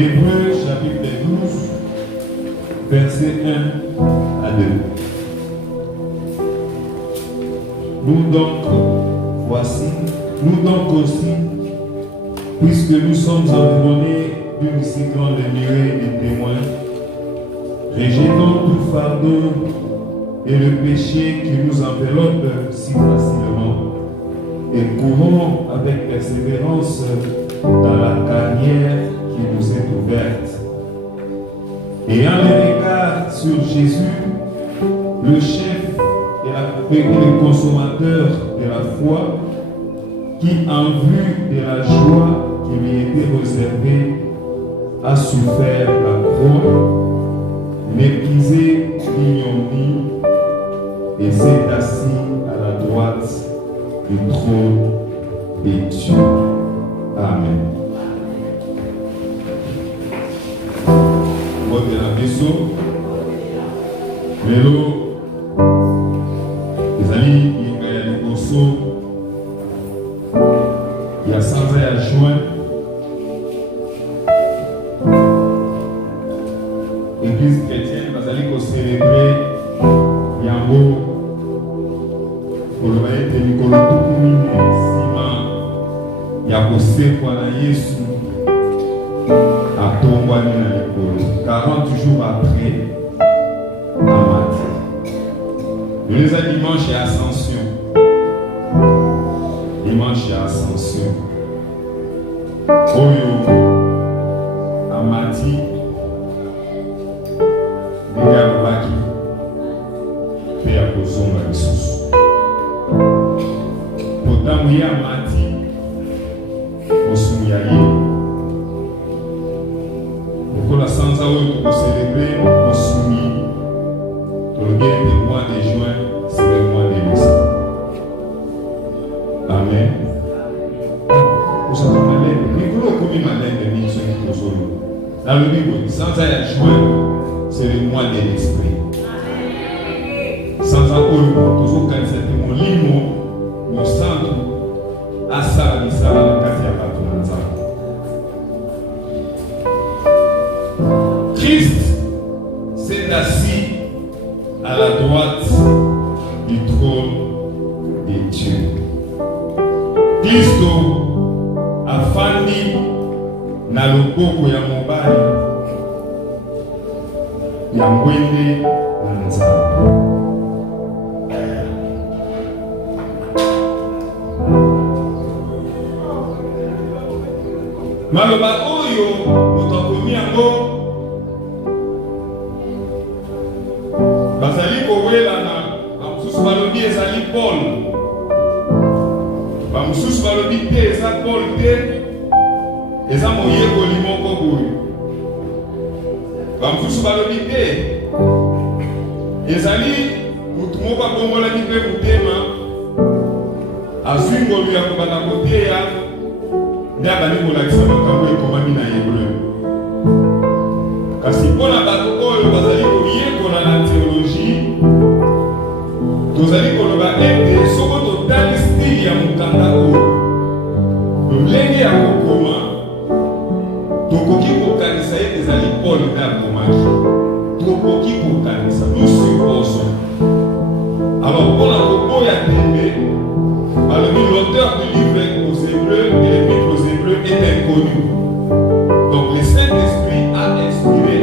Hébreux chapitre 12, verset 1 à 2. Nous donc aussi, puisque nous sommes environnés d'une si grande nuée de témoins, rejetons tout fardeau et le péché qui nous enveloppe si facilement, et courons avec persévérance dans la carrière qui nous est ouverte. Ayant les regards sur Jésus, le chef et le consommateur de la foi, qui en vue de la joie qui lui était réservée, a souffert la croix, méprisé l'ignominie, et s'est assis à la droite du trône des Dieu. Amen. Vote la vaisseau. Vélo. Les amis, il y a des bossos. Il y a 100 ans à juin. Église chrétienne, vous allez célébrer Yambo. Pour le maïs de Nicolas Toukoumine, Sima, Yakose Kwana Yesu, à Tongwani à l'école. 40 jours après, à Mati. Le dimanche et Ascension. Dimanche et Ascension. Oyo, à Mati, Bega Baki, Père Kozonga Ressources. Potamuya Mati, Osumuyaye. Pour la Sansa Oyo, pour célébrer Osumi, pour le bien du mois de juin, c'est le mois de l'Esprit. Amen. Vous entendez, nous voulons comme une malade de mission de Kozolo. Dans le Bible, Sansa et juin, c'est le mois de l'Esprit. Sansa Oyo, toujours quand c'est mon limo. Mon santo asala misala na kati ya bato na Nzambe. Christ s'est assis à la droite du trône de Dieu. Kristo afandi na loboko ya mobali ya ngwende na Nzambe. Maloba oyo motokomi yango bazali kowela na bamosusu balobi ezali Paul, bamosusu balobi te eza Paul te, eza moyekoli moko boye, bamosusu balobi te ezali mutu moko akombolaki mpe motema azwi ngolu ya kobanda koteya nde abandi kolakisa makambo ekomami na Hébreu. Kasi mpona bato oyo bazali koyekola na théologie, tozali koloba ete soko totali stili ya mokanda oyo lolenge ya kokoma, tokoki kokanisa ete ezali Paul nde akomaki. Tokoki kokanisa, nous supposons. Alors mpona koboya tembe, alobi l'auteur du livre aux Hébreux et l'épître aux Hébreux est inconnu. Donc le Saint-Esprit a inspiré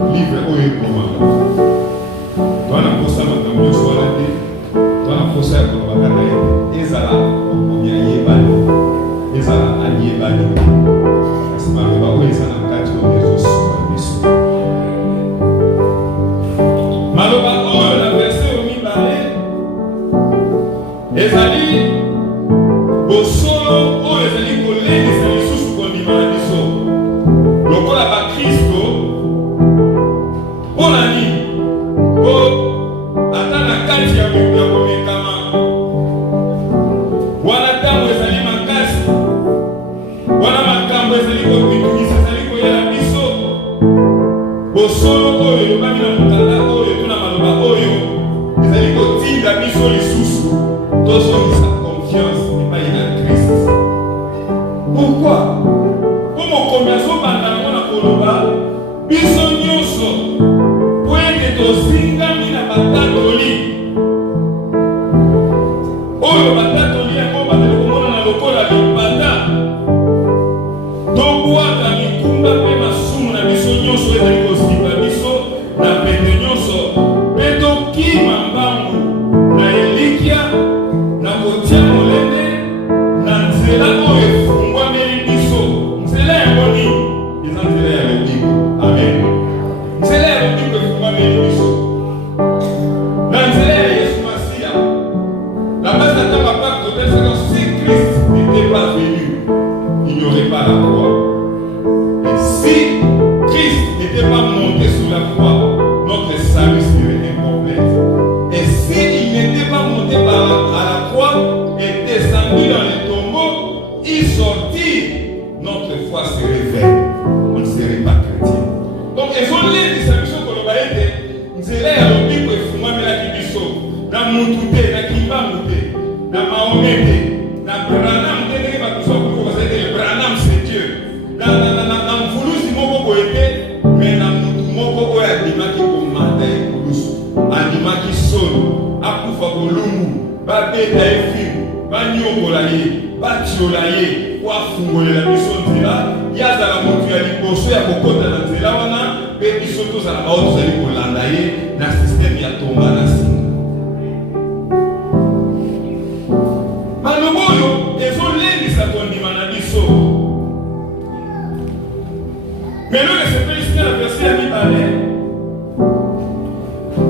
le livre au Hébreux. Toi, on a posé ma caméra sur la tête. Toi, on a posé la caméra. Ezala, on y a yébani. Ezala, on y a yébani. C'est ma roba où ezala quatre maisons sur la maison. Maloba où la verset au mi-balé. Ezali. Bosolo oyo ezali kolendisa lisusu kondima na biso lokola bakristo mpona nini po ata na kati ya komekama wana ntango ezali makasi, wana makambo ezali komitungisa, ezali koyela biso bosolo oyo elobami na mokanda oyo to na maloba oyo ezali kotinda biso lisusu tozongisa confiance. Pourquoi? Comme on commence à koloba biso nyonso po ete tozingami na batatoli oyo batatoli yango bazali komona na lokola lipata tobwaka mikumba mpe masumu na biso nyonso ezali kozipa biso na pete nyonso mpe tokima mbangu na elikya na kotia molende na nzela oyo efungwameli biso. Nzela yango nini? Eza nzela ya lobiko. Amen. Nzela ya lobiko efungwameli biso na nzela ya Yesu Masiya. La base d'un pacte total, c'est que si Christ n'était pas venu, il n'y aurait pas la croix. Et si Christ n'était pas monté sur la croix, notre salut serait incomplet. Et s'il n'était pas monté à la croix et descendu dans les tombeaux, il sortit, notre foi serait vaine. On ne serait pas chrétien. Donc, ils ont l'air de sa mission que l'on va être. Nous allons à l'objet et fumons la kibiso. Dans Moutouté, dans Kimbamouté, dans Mahomete, dans Branham, Branham c'est Dieu. Dans Mvulusi moko boete, mais dans Moutou moko boya dimaki komanda ekulusu. Animaki solo, akufa kolungu, babeta efimu, banyokola ye, batiola ye, wafungolela biso nzela, yazala motu ya liboso ya kokota na nzela wana, pe biso tozala bao tozali kolanda ye na systeme ya tomba na singa. Maloba oyo ezolendisa kondima na biso. Mais le Seigneur ici dans la verset à mibale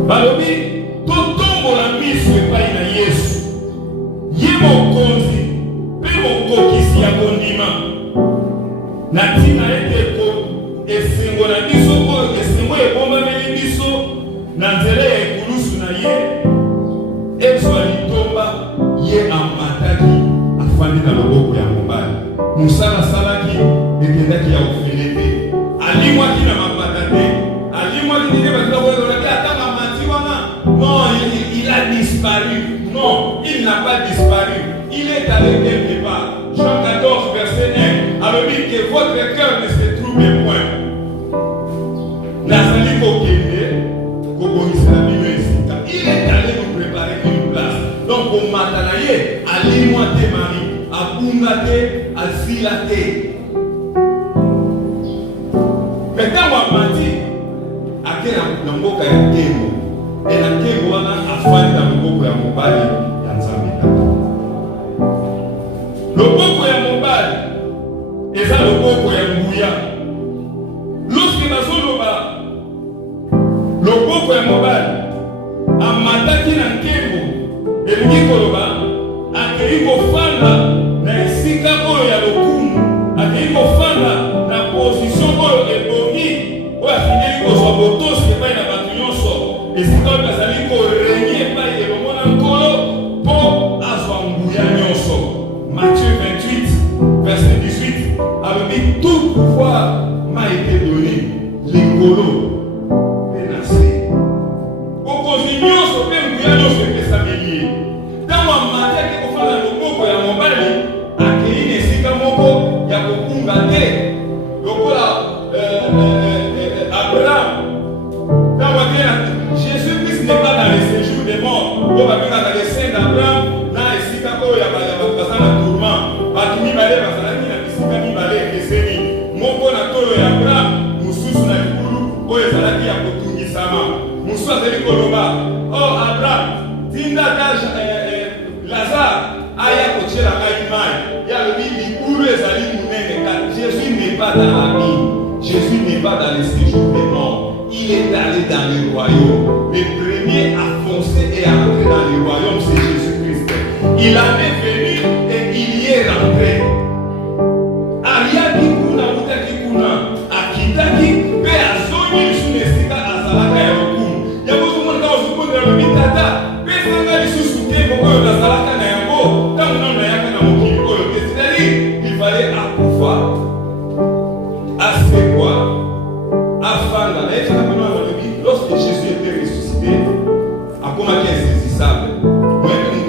balobi totombola miso epai na Yesu ye mokonzi mpe mokokisi ya kondima na ntina ete esengo na biso oyo esengo ebombameli biso na nzela ya ekulusu na ye ezwa litomba ye amataki afandi na loboko ya mobali mosala asalaki ekendaki ya ofele te alimwaki na mapata te alimwaki ndenge bazila koyolaki ata mamati wana non il a disparu non il n'a pas disparu il est allé quelque part. Jean 14 verset 1 alobi que votre cœur ne se trouble point nazali kokende kobongisela bino esika il est allé nous préparer une place donc komata na ye alimwa te mari abunga te azila te. Mais quand on m'a dit, à quel endroit il y a un kémo, et la kémo a afin de me à mon bal, le boko ya mon bal, et ça le boko ya mbouya. Lorsque la zone va, le boko ya mon bal, a mataki na kémo, et le kikoloba, a kéiko fanda, na esika oyo ya lokumu, a kéiko fanda, na position oyo ebongi oyo afingeli kozwa botosi epai na bato nyonso esika oyo bazali korengi epai elongo na nkolo mpo azwa nguya nyonso. Matthieu 28 verset 18 alobi tout pouvoir m'a été donné likolo mpe na se bokonzi nyonso mpe nguya nyonso epesameli ye. Ntango amatiaki kofanda na loboko ya mobali akei na esika moko ya kokunga te lokola Abraham. Jésus-Christ n'est pas dans les séjours des morts. On va bien dans les saints d'Abraham. Là, ici, quand il y a un tourment, Batumi Balé, Basalani, la Bissika Balé, Keseni, Moko Natolo et Abraham, Moussous Nalikulu, Oezalaki, Apotungi Sama, Moussous Azeli Koloba. Oh, Abraham, Tinda Kaj Lazare, Aya Kochela Kaimai, Yalobi, Likulu Ezali Mounene, car Jésus n'est pas dans la vie. Jésus n'est pas dans les séjours des morts. Il est allé dans le royaume. Le premier à foncer et à entrer dans le royaume, c'est Jésus-Christ. Il avait venu et il y est rentré. Ariaki kuna, Mutaki kuna, Akitaki, Pe Azoni, Sunesika, Azalaka et Rokum. Yabosu Munda Osukunde, Robitata, Pe Sanga, Susuke, Moko, Azalaka, Nayamo, Tamuna, Nayaka, Namokili, Oyo, c'est-à-dire, il fallait Akufa. C'est quoi? Afin lorsque Jésus était ressuscité, à comment il est saisissable. Moi, je me suis dit,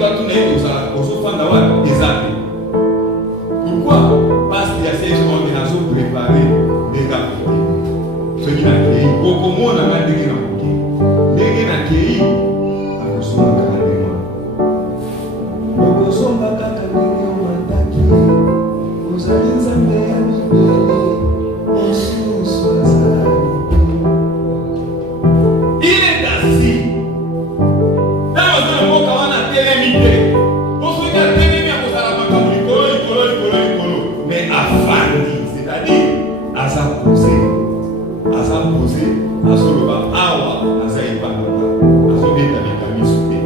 posé, azoloba awa azali bananga, azobeta mikamiso te,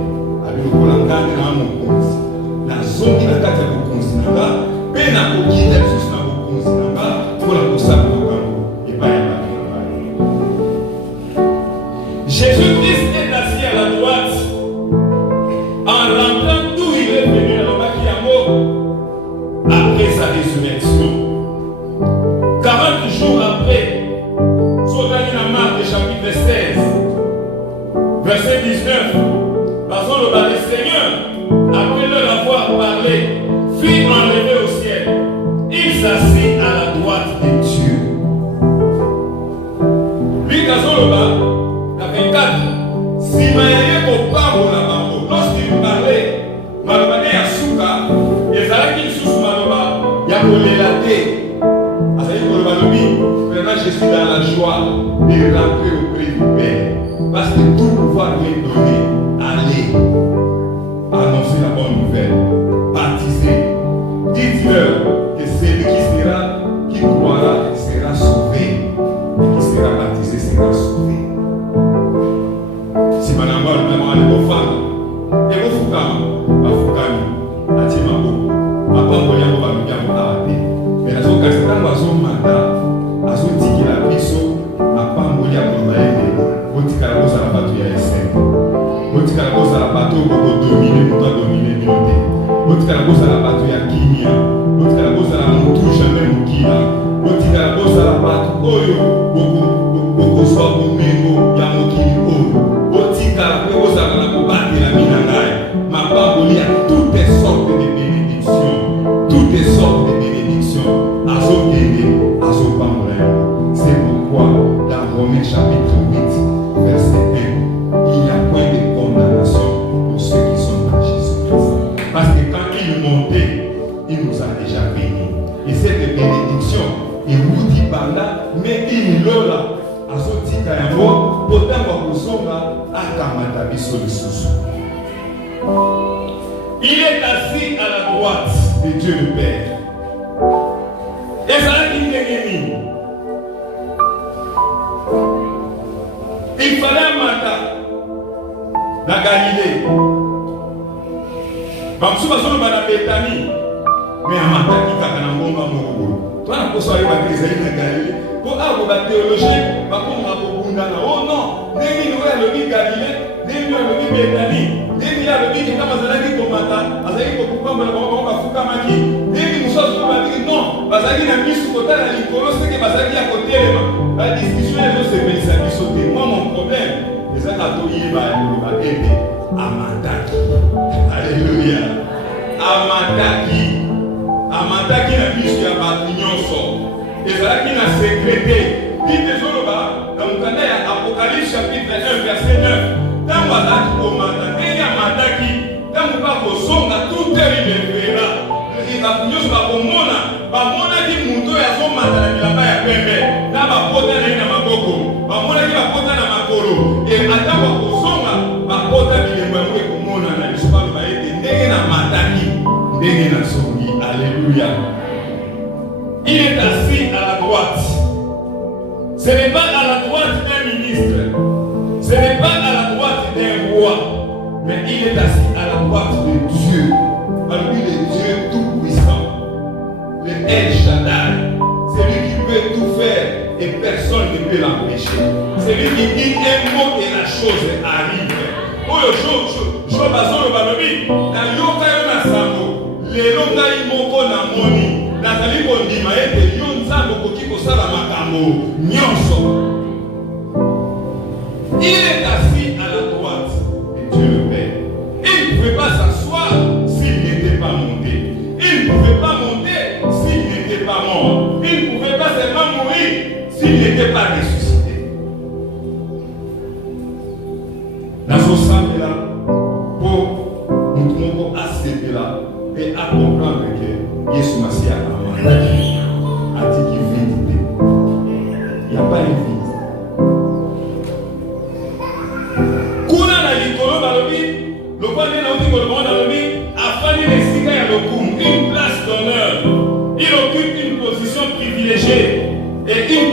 abilokola ngande na mokonzi, nazongi na kati ya bokonzi nanga, pe na kokita lisusu na bokonzi nanga, mpona kosala makambo epai ya bato na ngai. Jésus-Christ est assis à la droite, en rentrant d'où il est venu dans le Bakiyamo, après sa résurrection. 40 jours après, Marc chapitre 16, verset 19, parce que le Seigneur, après leur avoir parlé, fut enlevé au ciel. Il s'assit à la droite de Dieu. Lui, Kazoloba, la 24, si Maïe Kopamo la Bambo, lorsqu'il parlait, Malbane Yasuka, et Zalaki sous Maloba, Yakolelate, Asaï Kolobalobi, maintenant je suis dans la joie de rentrer auprès du Père. Parce que tout pouvoir lui est donné. Allez, annoncer la bonne nouvelle. Baptiser. Dites-leur que celui qui croira sera sauvé. Et qui sera baptisé sera sauvé. Si madame va le même aller au femme, et au Fukam, à Fukami, à Timabo, à Pambolia, à Lubiamo, à Ate. Mais la zone Castan va son mandat, à son tiki la biso. Apambolia Kolobaende, Botikala Bosa la Bato ya SM, Botikala Bosa la Bato Boko domine, Mouta domine Minote, Botikala Bosa la Bato ya Kimia, Botikala Bosa la Moutou jamais Moukila, Botikala Bosa la Bato Oyo, Boko Soa Bomengo, Yamokili Oyo, Botikala Bosa la Bobate la Minangaï, Mapambolia, toutes les sortes de bénédictions, Azokende, Azopambolia. C'est pourquoi dans Romains chapitre 8, verset 1, il n'y a point de condamnation pour ceux qui sont en Jésus-Christ. Parce que quand il montait, il nous a déjà bénis. Et cette bénédiction, il vous dit par là, mais il lola, azotika yango, potamba kusonga, akamata biso lisusu. Il est assis à la droite de Dieu le Père. Et ça a dit il fallait un matin dans Galilée. Bamsouba solo bana Bethanie. Mais un matin qui t'a qu'un bomba moko. Toi na poso ayo ba Israël na Galilée. Pour avoir ba théologie, ba ko nga bokunda na. Oh non, neni no ya lobi Galilée, neni no lobi Bethanie. Neni ya lobi ki kama zalaki ko mata, azali ko kupamba na ba ba fuka maki. Neni musoso ba dit non, bazaki na misu kota na likolo seke bazaki ya kotelema. La discussion est de se penser à sauter. Moi, mon problème, c'est que Atoye va aider Amataki. Alléluia. Amataki na mission ya Batignoso. Et ça qui n'a sécrété. Dit les autres, dans le canal Apocalypse chapitre 1, verset 9. Dans Bazaki au Mataki, Amataki, dans le pas au son, tout est libéré. Et Batignoso va au Mona. Bamona qui monte à son matin, il a pas à pembe. N'a pas porté na maboko. Bamona qui va porter na makolo. Et attends au songa, va porter les moyens que mona na l'histoire va être ndenge na mataki, ndenge na songi. Alléluia. Il est assis à la droite. Ce n'est pas à la droite d'un ministre. Ce n'est pas à la droite d'un roi. Mais il est assis à la droite de Dieu. Alors lui, le Dieu tout-puissant. Le El Shaddai, c'est lui qui peut tout faire et personne ne peut l'empêcher. C'est lui qui dit un mot et la chose arrive. Oh le jour, je vais passer le balobi. Dans yoka yona sango, le longa imoko na moni. Nathalie Kondima ete yonza mokoki kosala makambo nyonso. Il est assis à la droite de Dieu le Père. Il ne pouvait pas s'asseoir s'il n'était pas monté. Il ne pouvait pas monter s'il n'était pas mort. Il ne pouvait pas seulement mourir s'il n'était pas ressuscité. Dans ce sens-là, pour nous accepter là et à comprendre que Jésus Massia a dit qu'il vide. Il n'y a pas une vide. Kuna na likolo balobi, le point de l'autre afin de l'expliquer à une place d'honneur. Il occupe une position privilégiée et une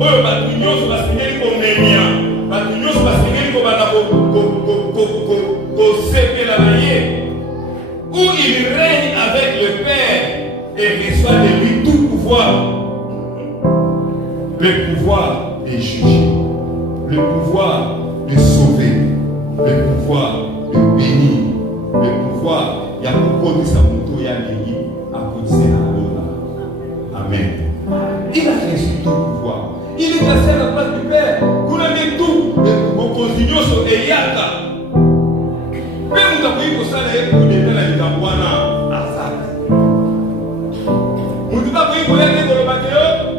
oyo bato nyonso basengeli komemia, bato nyonso basengeli kobanda kosepela na ye, où il règne avec le Père et reçoit de lui tout pouvoir. Le pouvoir de juger, le pouvoir de sauver, le pouvoir de bénir, le pouvoir ya kukodisa moto ya leli akodisa na lola. Amen. Il a reçu tout pouvoir. Il est assis à la place du Père. Vous l'avez tout. Vos consignes sont eyaka. Même vous avez pour ça les coups de la Ligamwana à ça. Vous n'avez pas pris pour y aller dans le bateau.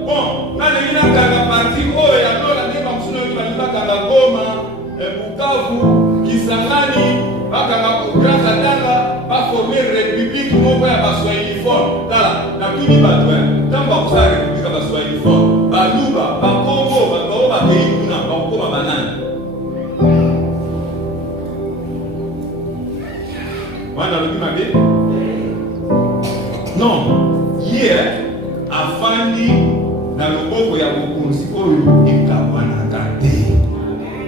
Bon, là les gens qui ont parti, oh, et alors la nez comme ça, ils vont pas qu'à la Goma, Bukavu, Kisangani, pas qu'à la Grand Katanga, pas former une république, non pas à soit uniforme. Là, la plus de bateau, tant que vous avez une république à soit uniforme, Baluba, Bakongo, Bakoba, Bakouna, Bakoba, Banane. Non, hier, afandi na loboko ya bokonzi oyo ekawanaka te.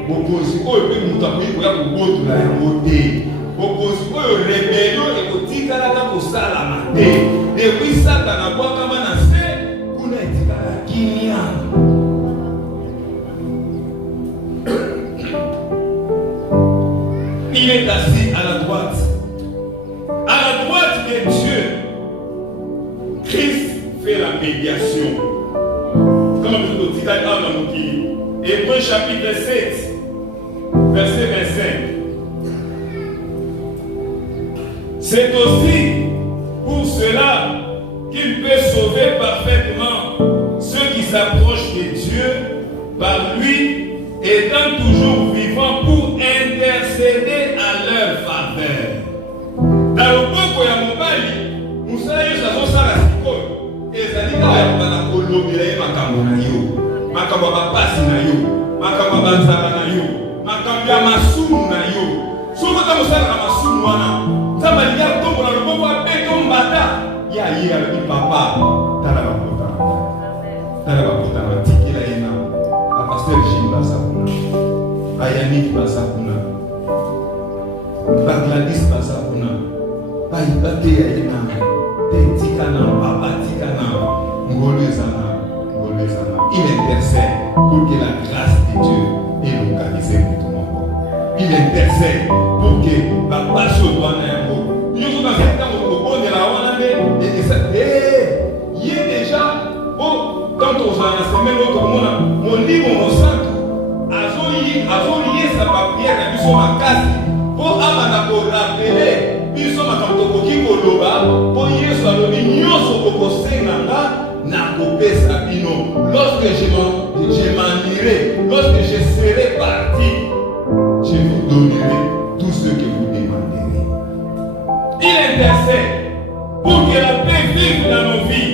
Bokonzi oyo mpe moto akoki koya kobotola yango te. Bokonzi oyo rebellion ekotikalaka kosalama te. Depuis Satana abwakama na se, kuna etikala kimia. Il est assis à la droite. À la droite de Dieu, Christ fait la médiation. Comme nous le dit dans le Hébreux chapitre 7, verset 25. C'est aussi pour cela qu'il peut sauver parfaitement ceux qui s'approchent de Dieu par lui, étant toujours vivant pour intercéder à leur faveur. Dans le peuple ya mobali, musala yo sazo sala sikoyo. Ezali ka ya bana kolobela ye makambo na yo. Makambo ba pasi na yo. Makambo ba nzaka na yo. Makambo ya masumu na yo. Soko ta musala na masumu wana. Zaba liya tombo na loboko wa beto mbata. Ya ye ya bi papa. Tala ba kota. Tala ba kota na tikila ina. A pasteur Jimba Sakuna. Ayanik Basakuna. Bangladesh Basakuna. Baibate ya ina. Tetikana, Babatikana. Ngolezana. Il intercède pour que la grâce de Dieu est localisée pour tout le monde. Il intercède pour que la passion soit en un mot. Nous sommes dans un temps où on de la Waname et ça. Il est déjà, quand on s'en a semé l'autre monde, mon livre, mon sang, a lié sa papier à lui sur ma casse pour rappeler. Nous sommes en Tokoki Koloba pour y être sur le mignon sur Kokosenanga. Lorsque je m'en irai, lorsque je serai parti, je vous donnerai tout ce que vous demanderez. Il intercède pour que la paix vive dans nos vies,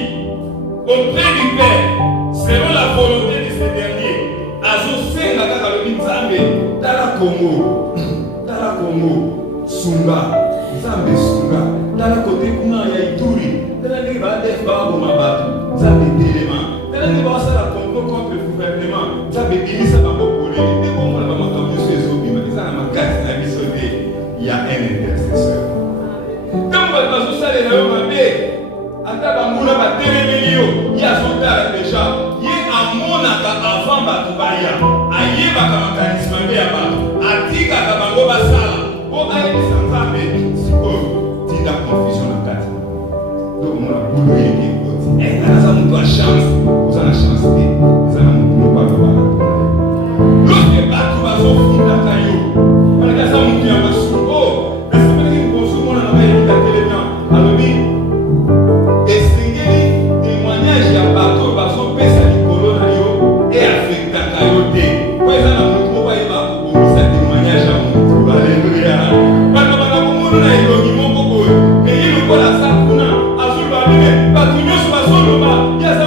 auprès du Père, selon la volonté de ce dernier. Azosé la Kakalomizambe, Tala Congo, Sunga, Zambe Sunga, Tala Kote Kuna Yaituri, Tala Neba Def Babo Mabatu. Zabe d'éléments. Tellement de voir ça la complot contre le gouvernement. Zabe Bilisa Bamokole. Et bon, on a vraiment comme monsieur Zobima. Ils ont ma carte à bisonner. Il y a un intercesseur. Quand on va passer ça, les gens vont dire Ata Bamuna va télémélier. Il y a son terre déjà. Il y a un monde avant Batubaya. Aïe Bakamakalisme Béaba. Atika Kabango Basala. Pour aller des centrales. C'est quoi? Dis la confusion en carte. Donc, on a bouillé. Et là, ça nous doit chance. Vous avez la chance. Vous avez mon pas de l'autre bateau va s'offrir la caillou. Parce que ça nous dit à ma soupe. Oh, mais c'est parce que nous consommons la maille de la télé. Alors, et c'est que les témoignages y a bateau va s'offrir sa nicolo et affecter la caillou. Pourquoi ça n'a pas de ça témoignage à mon tour. Alléluia. Parce que nous avons mon et il nous voit la sacouna. Azul va venir. Parce que nous sommes il y a ça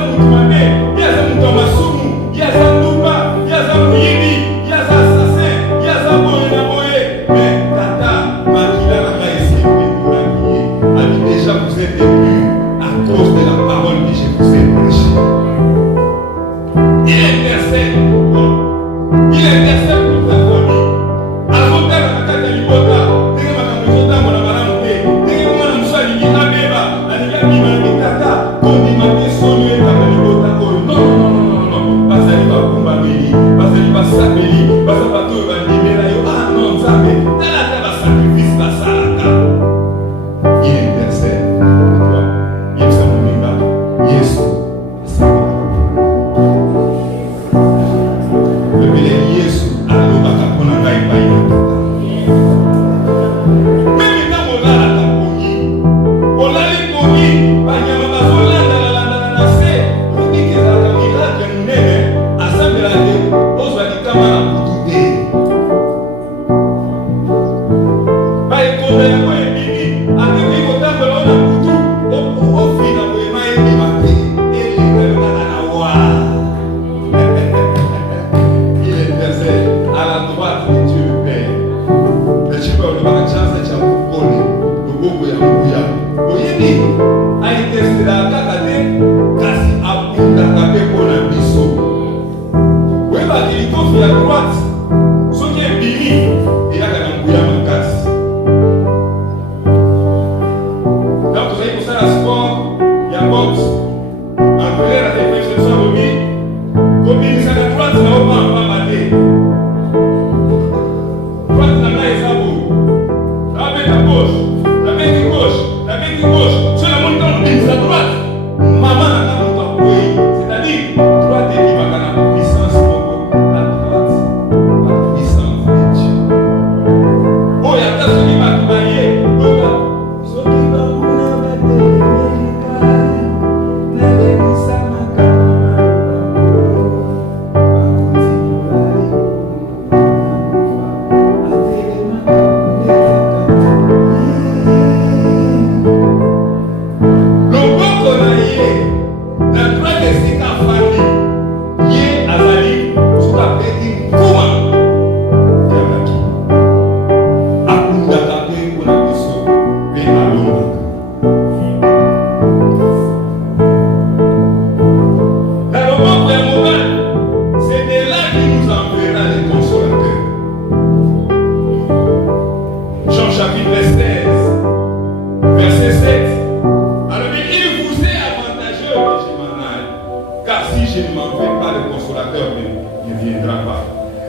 car si je ne m'en vais pas, le consolateur ne viendra pas.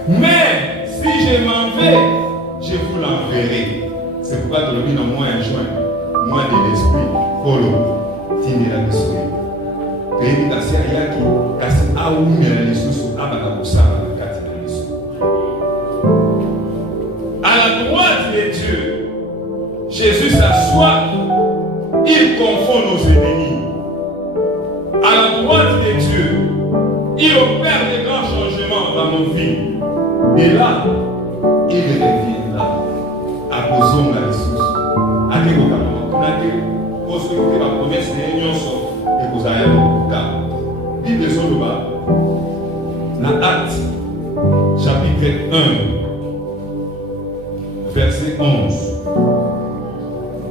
Mais si je m'en vais, je vous l'enverrai. C'est pourquoi tu le dis dans moi un joint, moi de l'esprit, follow, tindira de souhait. Pays kasi ayaki, kasi aoumela lisusu, abaka kusala na kati na lisusu. À la droite de Dieu, Jésus s'assoit, il confond nos ennemis. À la droite de Dieu, il opère des grands changements dans nos vies. Et là, il reviendra à besoin de la ressource. À qui vous parlez, parce que vous avez la promesse de l'union et vous avez le cas. Bible sur le bas, dans Actes, chapitre 1, verset 11.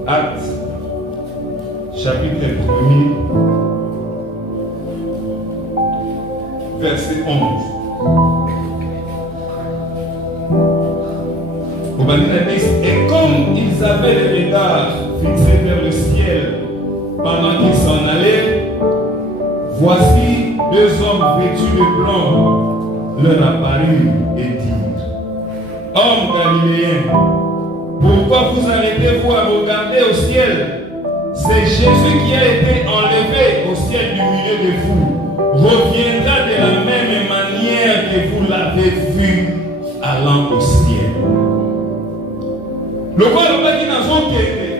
Actes, chapitre 1, verset 11. Et comme ils avaient les regards fixés vers le ciel pendant qu'ils s'en allaient, voici deux hommes vêtus de blanc leur apparurent et dirent: Hommes galiléens, pourquoi vous arrêtez-vous à regarder au ciel? C'est Jésus qui a été enlevé au ciel du milieu de vous, reviendra de la même manière que vous l'avez vu allant au ciel. Le quoi le baki na zokende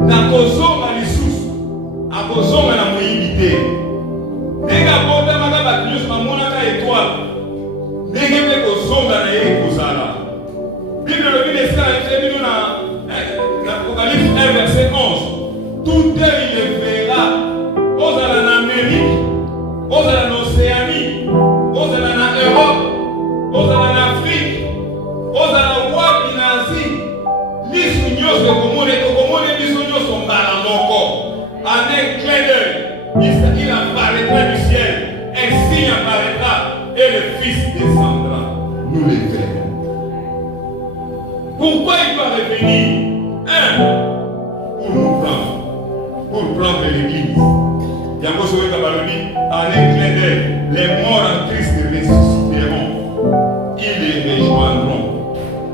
na kozonga lisusu akozonga na moyibite ndenge abota makaba nyusu mamonaka étoile ndenge mpe kozonga na ye kozala. Bible lobi esika na biso bino na Apocalypse 1 verset 11, tout œil le verra, ozala na Amérique, ozala na Océanie, ozala na Europe, ozala na Afrique, ozala wapi na Asie, lisu nyonso komone biso nyonso mbala moko. En un clin d'œil, il apparaîtra du ciel, un signe apparaîtra et le Fils descendra. Nous les verrons. Pourquoi il va revenir? Pour nous prendre, pour prendre l'Église. Yango Sowe Kabalobi, en un clin d'œil, les morts en Christ ressusciteront. Ils les rejoindront.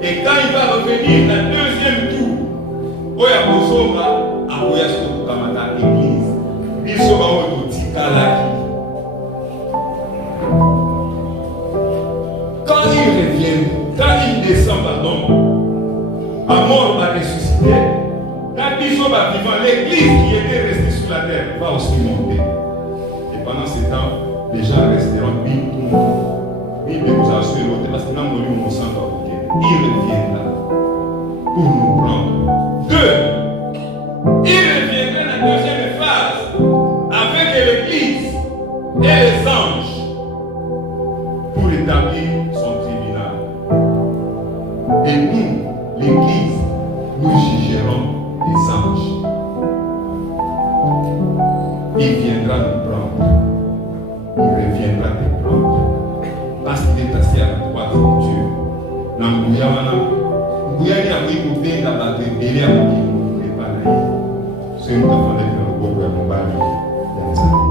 Et quand il va revenir, la deuxième tour, Oya Bozoma, Aboya Sokamata, Église. Bisoba Oyo Tikalaki. Quand il revient, quand il descend, à mort va ressusciter. Quand Bisoba vivant, l'église qui était restée sur la terre va aussi monter. Et pendant ce temps, les gens resteront bien tout le monde. Il vous a assuré l'autre parce que nous avons mon sang dans le cœur. Il reviendra pour nous prendre. Deux, il reviendra dans la deuxième phase avec l'église et les anges pour établir son tribunal. Et nous, l'église, nous jugerons les anges. Il viendra nous prendre. Il reviendra te prendre. Parce qu'il est assis à la droite de Dieu. Nambouyamana, Mbouyani a pris pour bien la battre, et a pris pour préparer. C'est une fois que le groupe est combattu dans les années.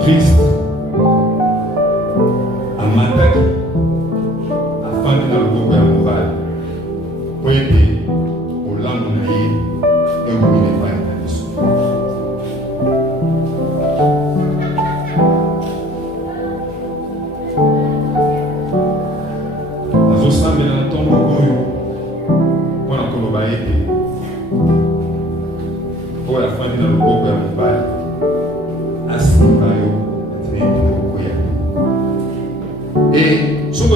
Christ a mandaté afin que le groupe est combattu. Pour aider au lendemain et au milieu de la dessous. Et ce que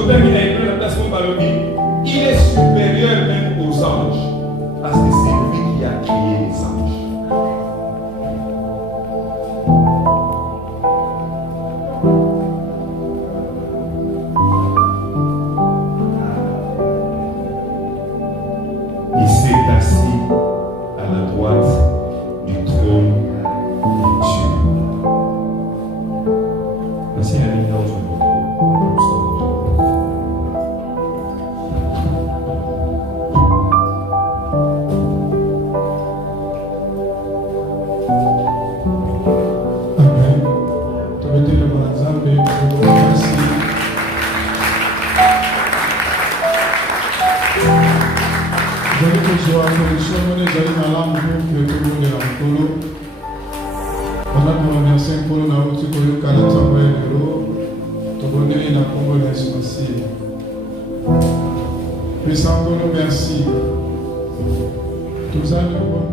il est supérieur même aux anges, parce que c'est lui qui a créé les anges. Il s'est assis à la droite du trône de Dieu. Merci à l'image de Kolo. On a remercié pour nous avoir dit que nous avons travaillé de l'eau. Nous connaissons la Congo d'Espacie. Puissant pour nous, merci. Tout ça, nous